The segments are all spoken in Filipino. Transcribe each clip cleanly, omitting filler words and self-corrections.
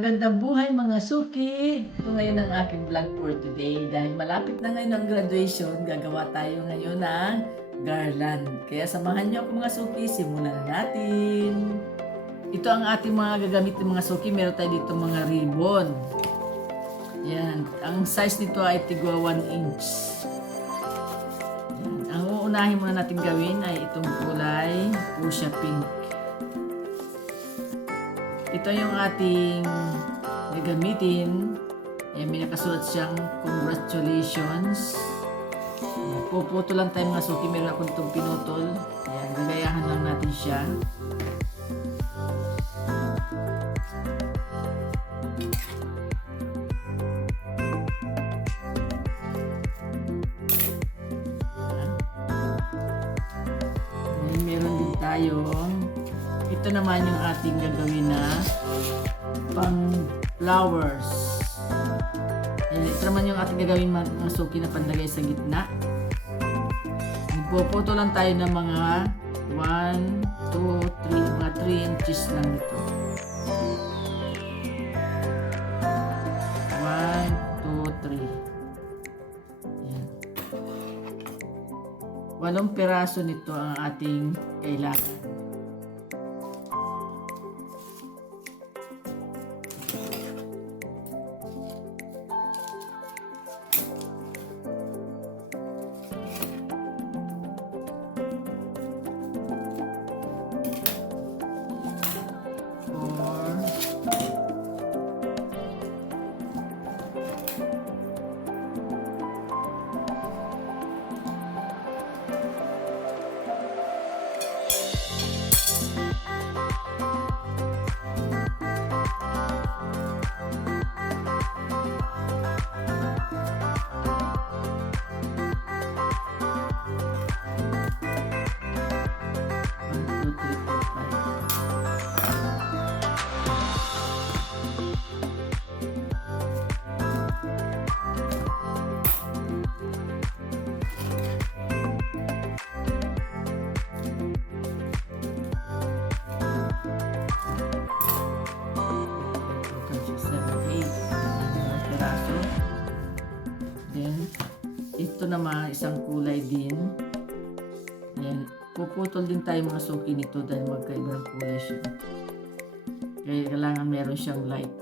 Magandang buhay mga suki! Ito ngayon ang aking vlog for today. Dahil malapit na ngayon ang graduation, gagawa tayo ngayon ng garland. Kaya samahan niyo ako mga suki, simulan na natin! Ito ang ating mga gagamitin mga suki. Meron tayo dito mga ribbon. Yan. Ang size nito ay tigwa 1 inch. Yan. Ang uunahin muna natin gawin ay itong kulay fuchsia pink. Ito yung ating gagamitin. May nakasulat siyang congratulations. Puputo lang tayo mga suki. Meron akong itong pinutol. Ayan, gagayahan lang natin siya. Ayan, meron din tayong ito naman yung ating gagawin na pang flowers. Ito naman yung ating gagawin mga suki na pandagay sa gitna. Magpuputo lang tayo ng mga 1, 2, 3, mga 3 inches lang ito. 1, 2, 3. Yan. 8 piraso nito ang ating kailangan. Ito naman isang kulay din. Ayan. Puputol din tayo mga suki nito dahil magkaibang kulay siya. Kaya kailangan meron siyang light.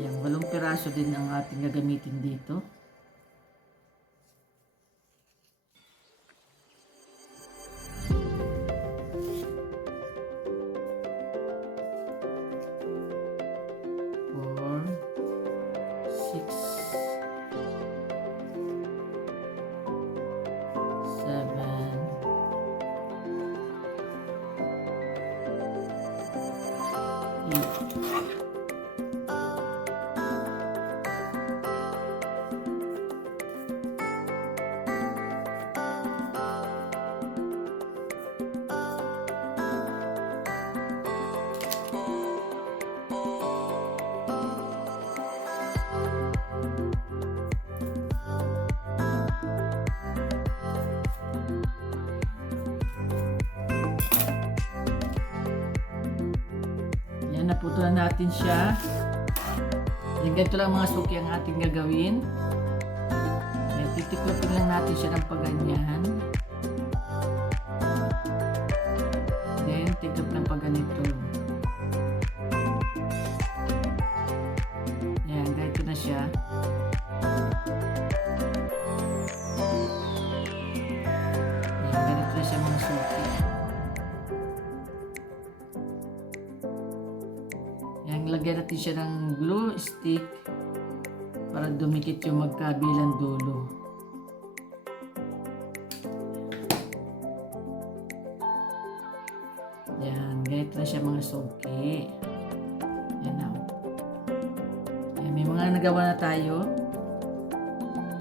Ayan, 8 piraso din ang ating gagamitin dito. Naputulan natin siya. Yan, ganito lang mga suki ang ating gagawin. Yan, titiklopin lang natin siya ng paganyan. Then, tiklop ng paganito. Yan, ganito na siya. Yan, ganito na siya mga suki. Lagyan natin siya ng glue stick para dumikit yung magkabilang dulo. Yan, ganito na siya mga suki. Yan na. Yan, may mga nagawa na tayo.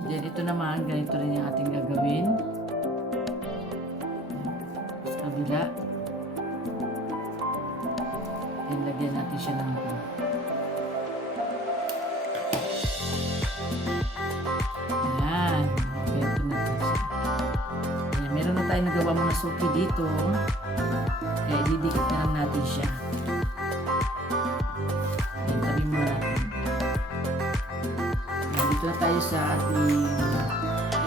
Then ito naman, ganito rin yung ating gagawin. Yan, sa kabila. Then lagyan natin siya ng ito. Ayan. Ganito na siya. Ayan, meron na tayo nagawa mga suki dito. Kaya didikit na lang natin siya. Ayan, tabi muna natin. Ayan, dito na tayo sa ating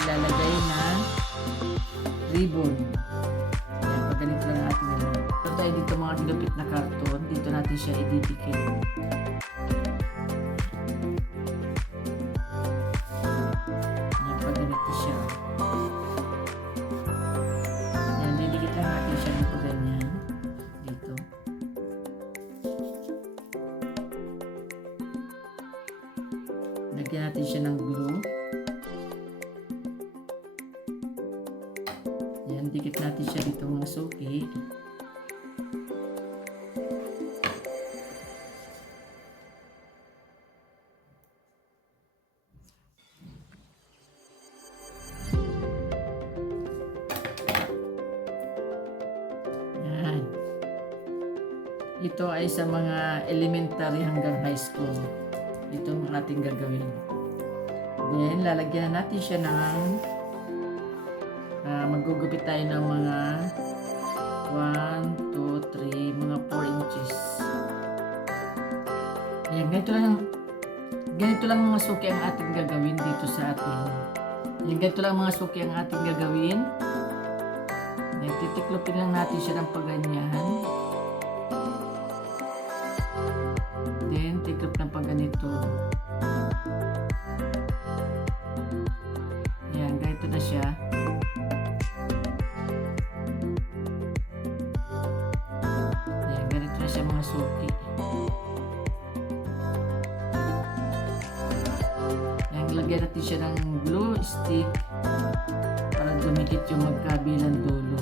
ilalagay na ribbon. Ayan, pag ganito lang natin yun. Ito tayo dito mga dinupit na karton. Dito natin siya ididikit. Ayan, pag ganito siya. Ayan, didikit lang natin siya dito ganyan. Dito. Lagyan natin siya ng glue. Ayan, dikit natin siya dito mga suki. Ayan. Ito ay sa mga elementary hanggang high school. Ito ang ating gagawin. Then, lalagyan natin siya ng magugupit tayo ng mga 1, 2, 3, mga 4 inches. Ayan, ganito lang mga suki ang ating gagawin dito sa atin. Ayan, ganito lang mga suki ang ating gagawin. Ayan, titiklopin lang natin siya ng paganyan. Then, tiklop ng paganito. Ayan, ganito na siya. Ayan, ganito na siya mga suki. Ayan, lagyan natin siya ng glue stick para dumikit yung magkabilang dulo.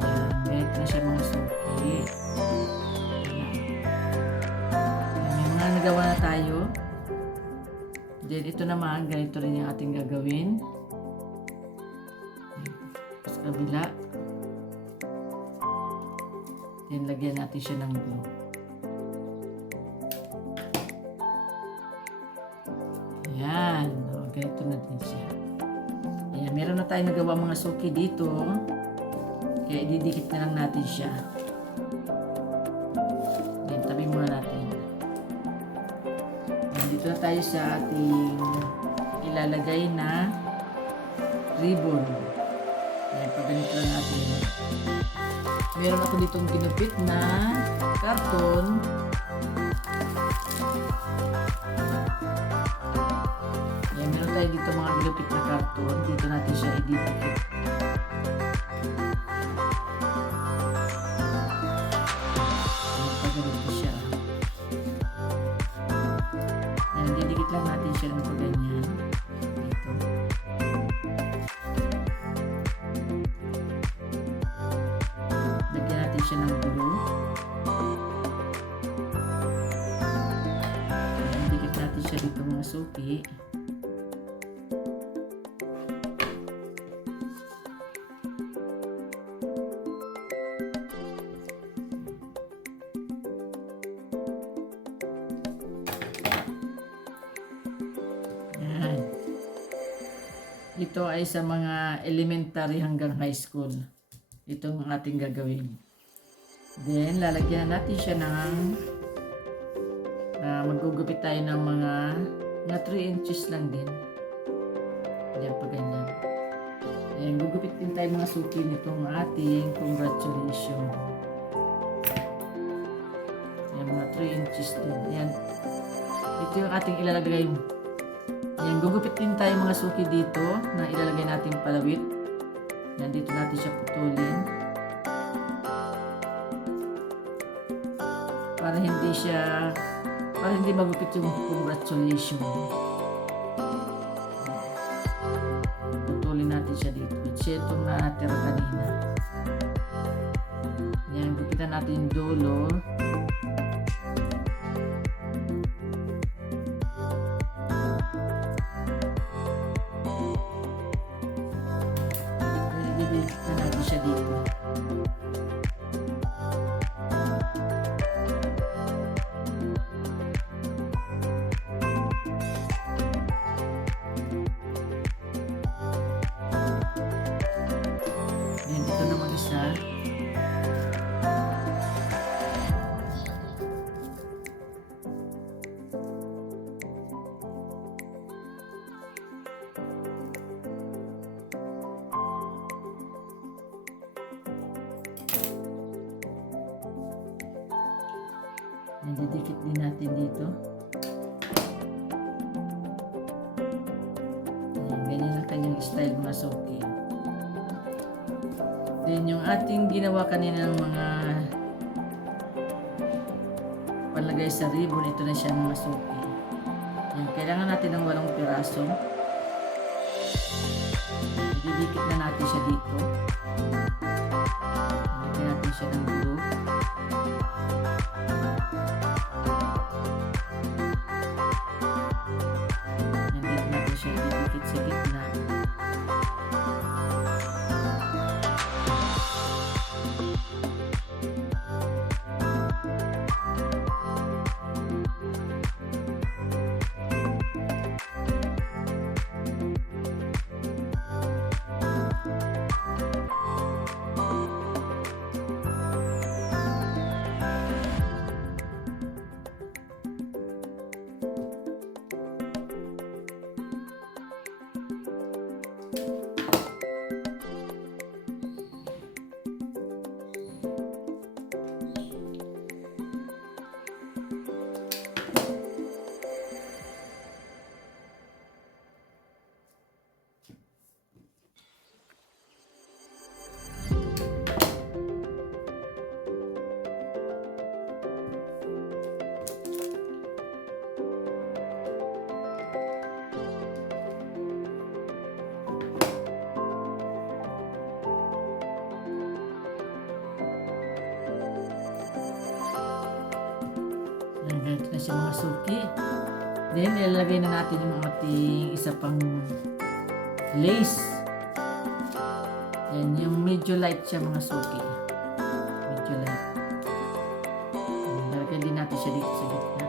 Ayan, ganito na siya mga suki. Ayan, nagawa na tayo. Then ito naman, ganito rin yung ating gagawin. Sa kabila. Then lagyan natin siya ng glue. Ayan. O, ganito na din siya. Ayan, meron na tayo nagawa mga suki dito. Kaya ididikit na lang natin siya. Ayan, tabi muna natin. Dito na tayo sa ating ilalagay na ribbon. Ayan, pag ganito lang natin. Meron ako ditong ginupit na karton. Ayan, meron tayo dito mga ginupit na karton. Dito natin siya ididikit. Ayan, pag ganito siya. Ayan, didikit lang natin siya ng ganyan. Dito. Lagyan natin siya ng glue. Ayan, dikit natin siya dito mga suki. Ito ay sa mga elementary hanggang high school. Ito ang ating gagawin. Then, lalagyan natin siya ng magugupit tayo ng mga 3 inches lang din. Ayan, pa ganyan. Ayan, gugupit din tayo mga suki nitong ating congratulations. Ayan, mga 3 inches din. Ayan. Ito yung ating ilalagay. Ayan, gugupit din tayo mga suki dito na ilalagay natin palawit. Ayan, dito natin siya putulin. Para hindi magupit yung congratulations. Putulin natin siya dito. Siya itong natira kanina. Ayan, gupitan natin yung dulo. Na natin siya dito. Didikit din natin dito. Ayan, ganyan ang kanyang style mga suki. Then yung ating ginawa kanina ng mga panlagay sa ribbon, ito na siya mga suki. Ayan, kailangan natin ng 8 piraso. Didikit na natin siya dito. Lagyan natin siya ng glue. Ayan, dito natin siya didikit sa gitna. Ganito na siya mga suki. Then, ilalagay na natin yung ating isa pang lace. Yan, yung medyo light siya mga suki. Medyo light. Ilalagay din natin siya dito sa gitna.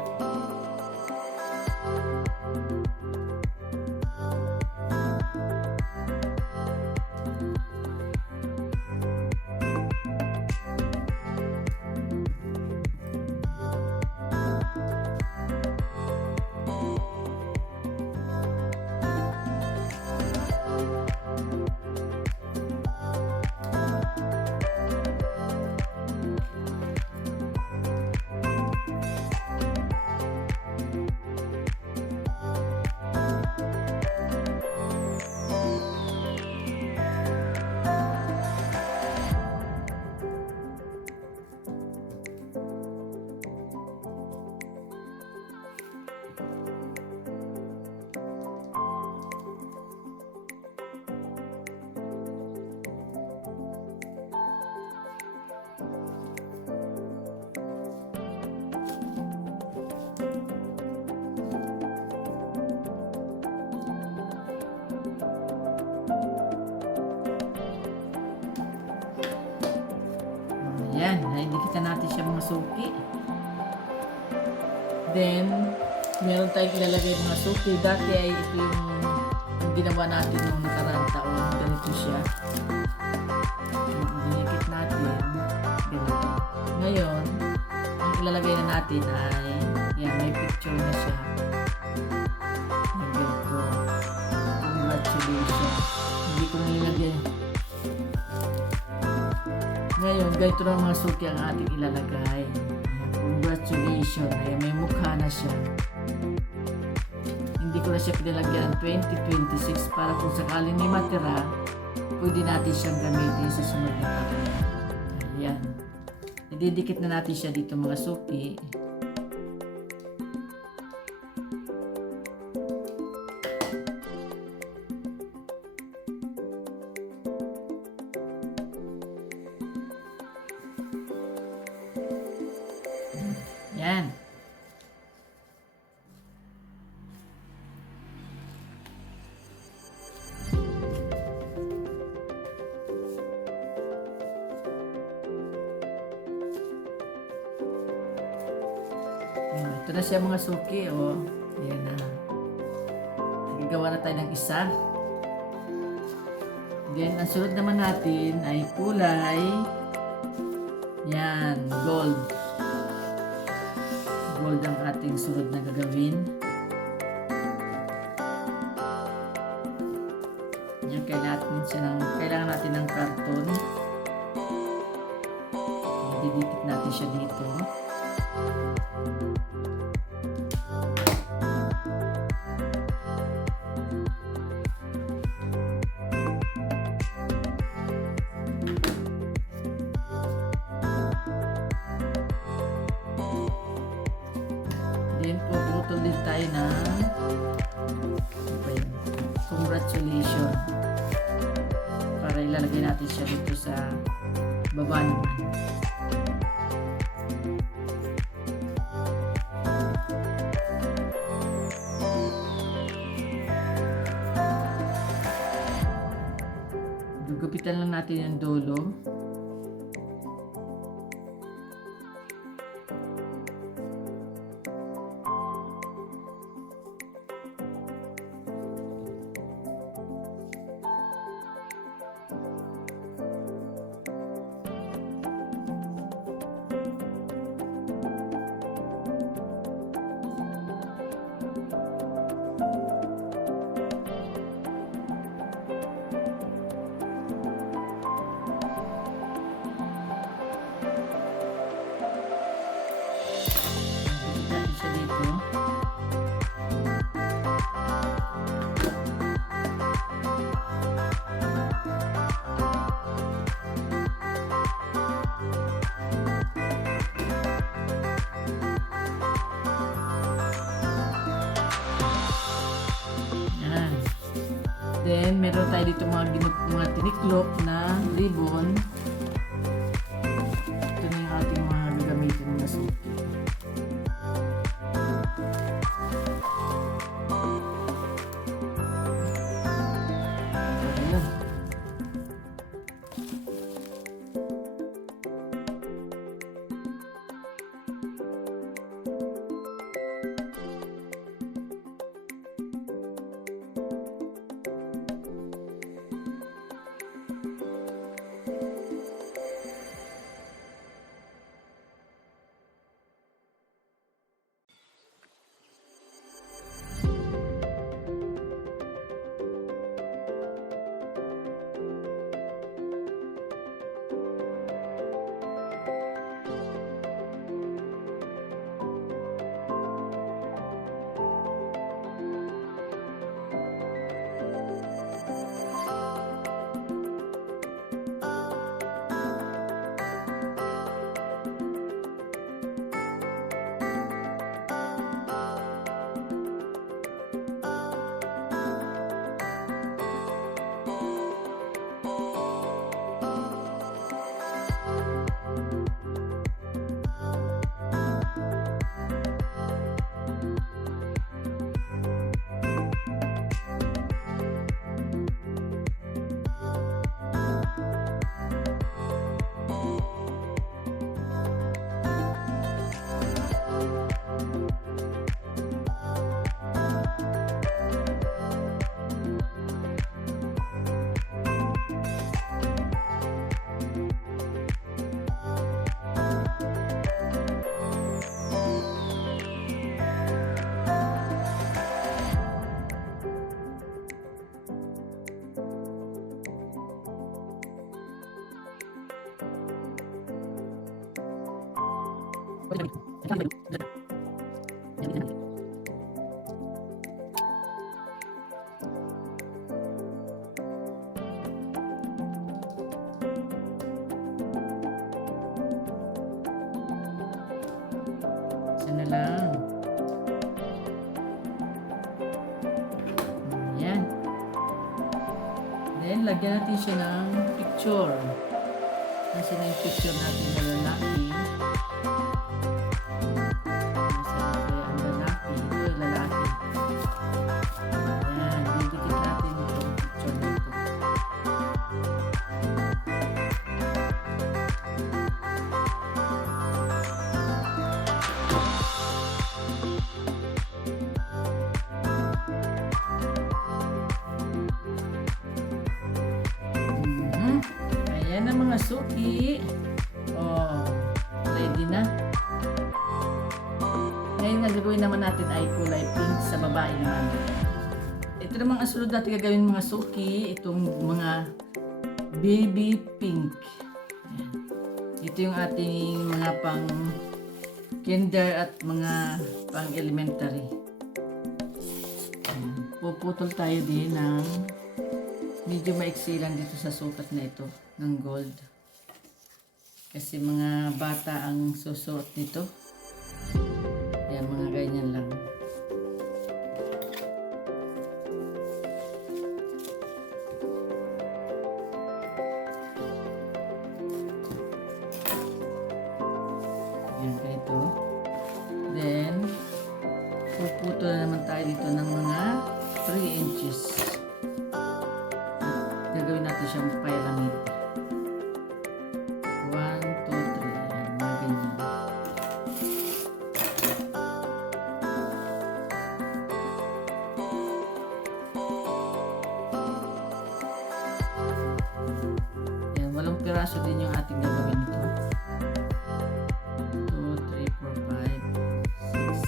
Ayan, naidikitan natin siya mga suki. Then, meron tayong ilalagay mga suki. Dati ay ito yung ginawa natin noong nakaraang taon. Ganito siya. Dinikit natin. Ganito. Ngayon, ang ilalagay na natin ay, yan, may picture na siya. Ganito. Congratulations. Hindi ko nilagay. Ngayon, ganito na mga suki ang ating ilalagay. Congratulations. Ayan, may mukha na siya. Hindi ko na siya pinalagyan 2026 para kung sakaling may matira, pwede natin siyang gamitin sa sunod na taon. Ayan. Ididikit na natin siya dito mga suki. Yan. Ito na siya mga suki, oh. Ayan na. Nagagawa na tayo ng isa. Then, ang sunod naman natin ay kulay. Yan, gold. Gold ang ating sunod na gagawin. Yan, kailangan natin ng karton. Didikit natin siya dito. Then, puputol din tayo ng congratulations. Para ilalagay natin siya dito sa baba naman. Gugupitan lang natin yung dulo. Natin siya dito. Yan. Then, meron tayo dito mga tiniklop na ribbon. Ito na yung ating mga gagamitin na suki. Ayan. Isa na lang. Ayan. Then, lagyan natin siya ng picture. Kasi na yung picture natin na lalaki. Kasi ang lalaki, ito yung lalaki. Ayan, didikit natin itong picture na ito. Ayan ang mga suki. Oh, ready na. Ngayon ang gagawin naman natin ay kulay pink sa babae naman. Ito namang ang sunod natin gagawin mga suki, itong mga baby pink. Ayan. Ito yung ating mga pang kinder at mga pang-elementary. Puputol tayo din ng medyo maiksi lang dito sa sukat na ito ng gold. Kasi mga bata ang susuot nito. Yan, mga ganyan lang. Yan, ganito. Then, puputol na naman tayo dito ng mga 3 inches. At gagawin natin siyang pyramid. 1, 2, 3. Yan, mga ganyan. Yan, 8 piraso din yung ating gagawin ito. 2, 3, 4, 5, 6,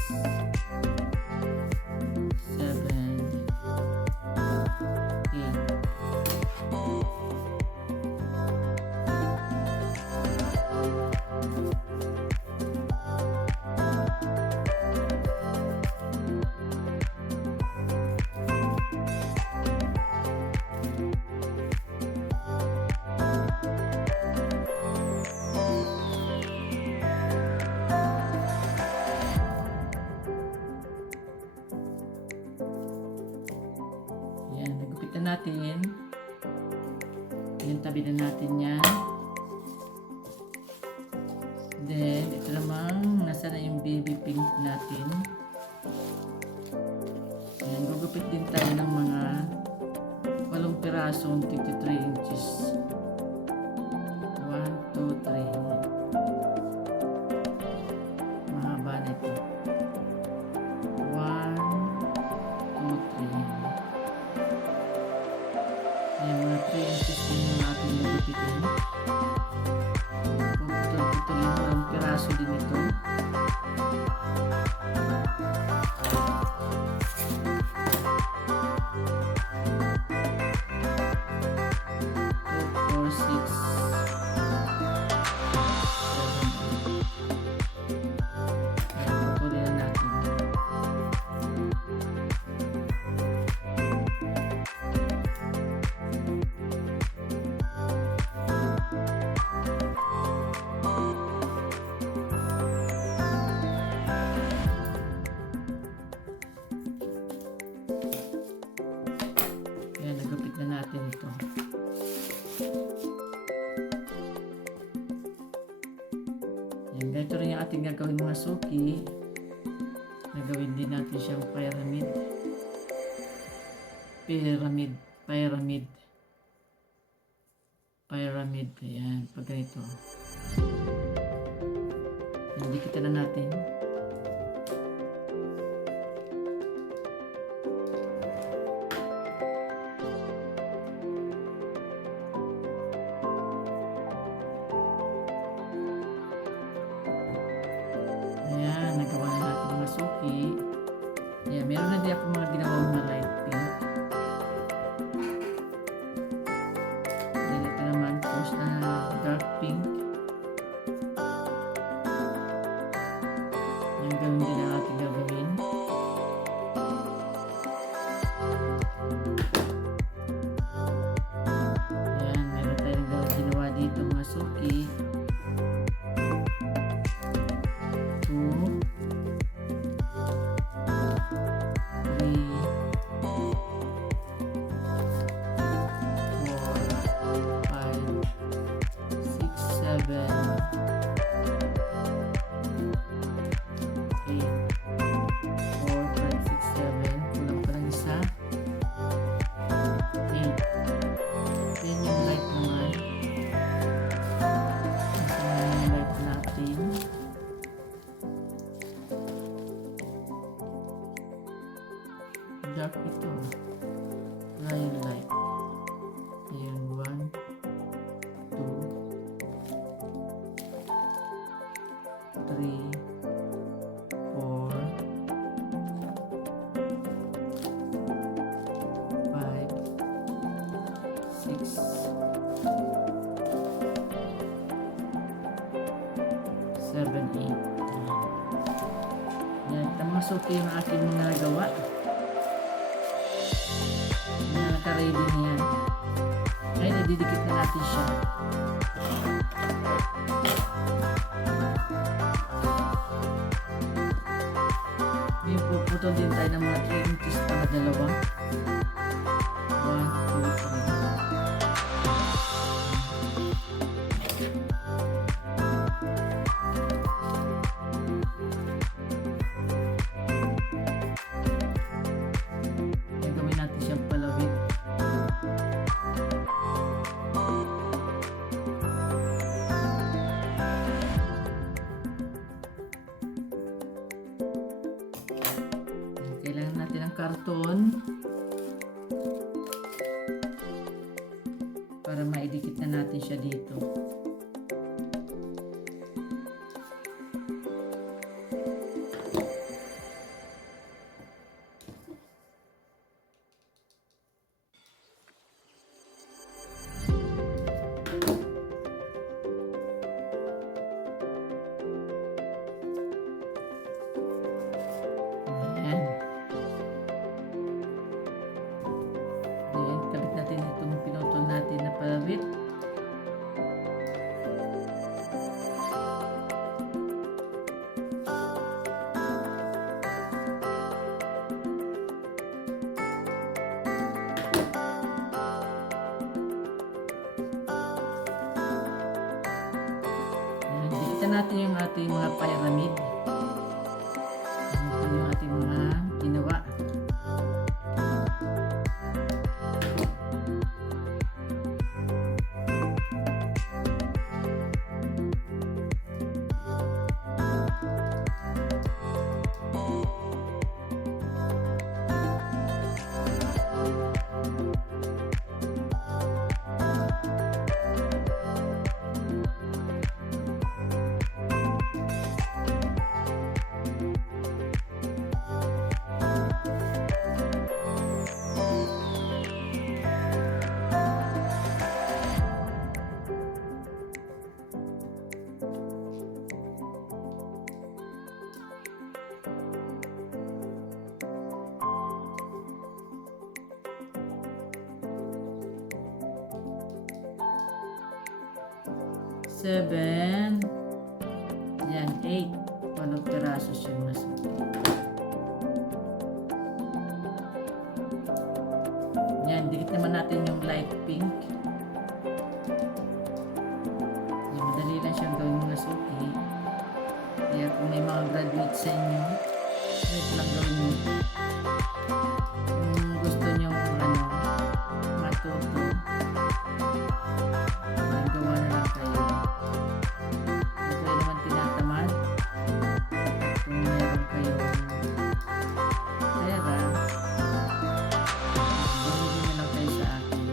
7, 8. Yan, nagupitan natin. Yan, tabi na natin yan. Then, ito namang nasa na yung baby pink natin. Yan, gugupit din tayo ng mga 8 pirasong 53 inches. 1, 2, 3. Mahaba na ito. 1, 2, 3. Ayan, mga 3 inches din yung ating nagupitin. Puputol-putulin mo ang piraso din ito. Ayan, nagupit na natin ito. Ayan, ganito rin yung ating gagawin mga suki. Nagawin din natin siyang pyramid. Pyramid. Pyramid. Pyramid. Ayan, pag ganito. Ayan, dikitan na natin. Ayan, nagawa na natin mga suki. Ayan, meron na din ako mga ginawang mga light pink. Ayan, ito naman, post na dark pink. Ayan, ganun din ang ating gagawin. Ayan, meron tayong ginawa dito mga suki. 7, 8. Yan, tamasuki yung aking mga gawa. Naka-ready na yan. Ngayon, ididikit na natin siya. Ngayon, puputol din tayo ng mga 3 inches para dalawa. 1, 2, 3. Gagawin natin siyang palawit. Kailangan natin ng karton para maidikit na natin siya dito. Kabit natin itong pinutol natin na palawit. Dikitan natin yung ating mga pyramid. Ito yung ating mga ginawa. Seven. Yan, 8. 8 pirasos yung masuki. Yan, dikit naman natin yung light pink. Yan, madali lang siyang gawin yung masuki. Kaya kung may mga graduate sa inyo, wait lang gawin mo. Kung gusto nyo matuto, gawa na lang kayo. Kung kayo naman tinatamad, kung meron kayong pera, bumili na lang kayo sa akin.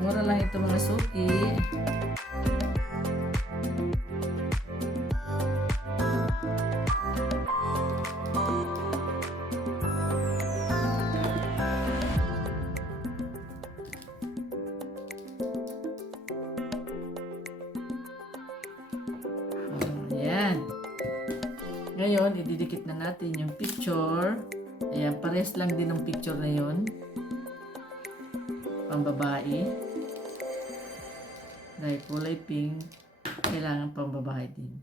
Mura lang ito mga suki. Ayan. Ngayon, ididikit na natin yung picture. Ayan, pares lang din ang picture na yun. Pambabae. Dahil kulay pink, kailangan pambabae din.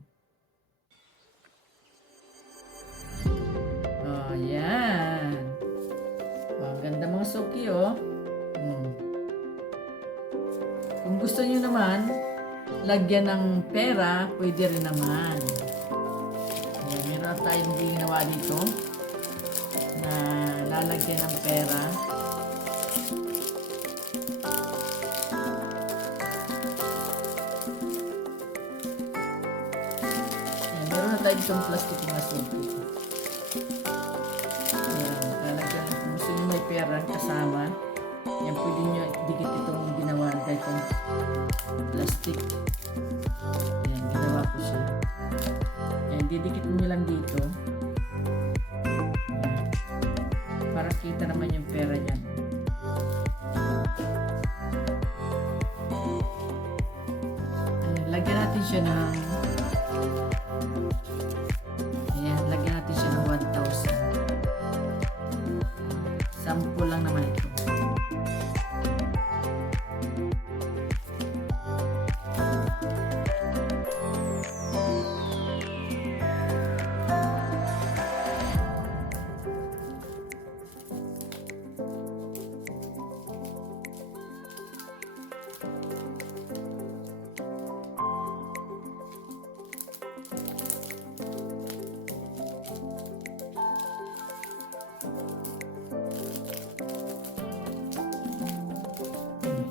Oh, ayan. Oh, ganda mga suki, oh. Kung gusto niyo naman, lagyan ng pera, pwede rin naman. Ayan, meron tayong ginawa dito na lalagyan ng pera. Ayan, meron na tayo ditong plastic na suki. Ayan, lalagyan. Kung gusto niyo may pera kasama, yan, pwede nyo dikit itong ginawa kahit itong plastic. Ayan, ginawa ko siya. Ayan, didikit nyo lang dito. Ayan. Para kita naman yung pera dyan. Ayan, natin siya ng ayan, lagyan natin siya ng 1,000. Sample lang naman ito.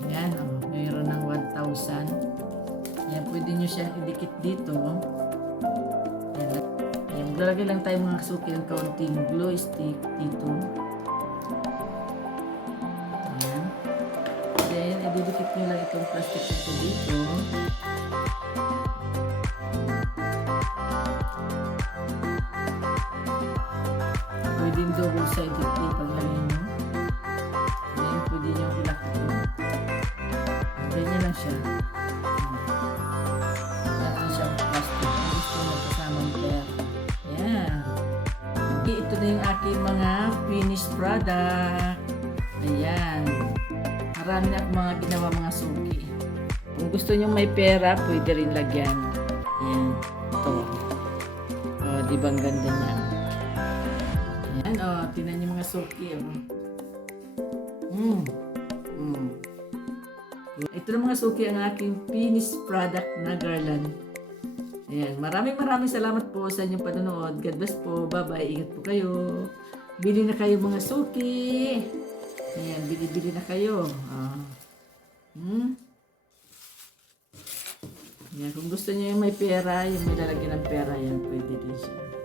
Ayan, oh, mayroon ng 1,000. Ayan, pwede nyo siyang idikit dito. Ayan, ayan, maglalagay lang tayo mga kasuki ng kaunting glue stick dito. Ayan. Then, ididikit nyo lang itong plastic ito dito. Pwede yung double-sided tape ang lagay nyo. Then, pwede nyo ilak ito. Ganyan lang siya. Meron siyang plastic. Gusto mo kasamang pera. Ayan. Okay, ito na yung aking mga finished product. Ayan. Marami na akong mga ginawa mga suki. Kung gusto nyo may pera, pwede rin lagyan. Ayan. Ito. O, di ba ang ganda niya? Ayan, o. Tinan nyo mga suki. O. Ito na mga suki ang aking finished product na garland. Ayan, maraming salamat po sa inyong panonood. God bless po. Bye-bye. Ingat po kayo. Bili na kayo mga suki. Ayan, bili na kayo. Ayan, kung gusto niyo yung may pera, yung may lalagyan ng pera, yan, pwede din siya.